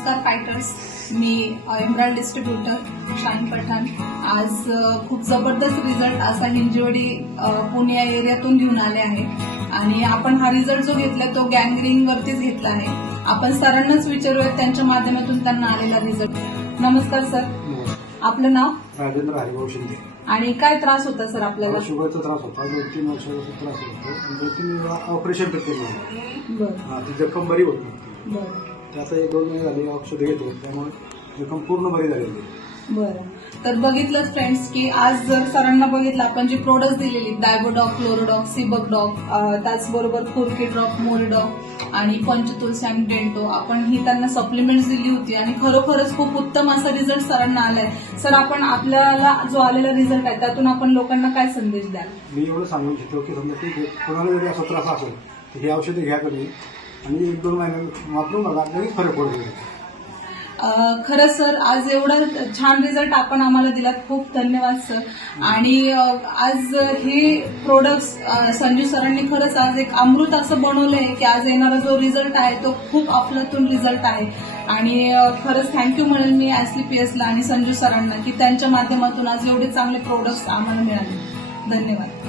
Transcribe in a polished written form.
नमस्कार फायटर्स, मी इम्रान डिस्ट्रीब्युटर शाहीन पठाण. आज खूप जबरदस्त रिझल्ट असा हिंजवडी पुणे या एरियातून घेऊन आले आहे आणि आपण हा रिझल्ट जो घेतला तो गँगरिंग वरतीच घेतला आहे. आपण सरांनाच विचारूयात त्यांच्या माध्यमातून त्यांना आलेला रिझल्ट. नमस्कार सर, आपलं नाव? राजेंद्र हरिभाऊ शिंदे. आणि काय त्रास होता सर आपल्याला? शुगरचा त्रास होता, 2-3 वर्षाचा त्रास होता. 2-3 वेळा ऑपरेशन केलं. बरं ती जखम बरी होत नव्हती. बरं ते आता 1-2 महिने झाले औषध घेतो, त्यामुळे जखम पूर्ण बरी झालेली. बरं, तर बघितलं फ्रेंड्स की आज जर सरांना बघितलं आपण जी प्रोडक्ट दिलेली डायबोडॉक, क्लोरोडॉक, सिबकडॉक, त्याचबरोबर फोर्किड्रॉप, मोरिडॉक आणि पंचतुलसी आणि डेंटो, आपण ही त्यांना सप्लिमेंट्स दिली होती आणि खरोखरच खूप उत्तम असा रिझल्ट सरांना आलाय. सर, आपण आपल्याला जो आलेला रिझल्ट आहे त्यातून आपण लोकांना काय संदेश द्याल? मी एवढं सांगू इच्छितो की समजा की कोणाला जरी असा त्रास असेल तर ही औषधं घ्या कधी आणि 1-2 महिने वापरून बघा, लगेच फरक पडतो. खरंच सर, आज एवढा छान रिझल्ट आपण आम्हाला दिलात, खूप धन्यवाद सर. आणि आज हे प्रोडक्ट्स संजू सरांनी खरंच आज एक अमृत असं बनवलंय की आज येणारा जो रिझल्ट आहे तो खूप अफलातून रिझल्ट आहे. आणि खरंच थँक्यू म्हणेल मी SLPSला आणि संजू सरांना की त्यांच्या माध्यमातून आज एवढे चांगले प्रोडक्ट्स आम्हाला मिळाले. धन्यवाद.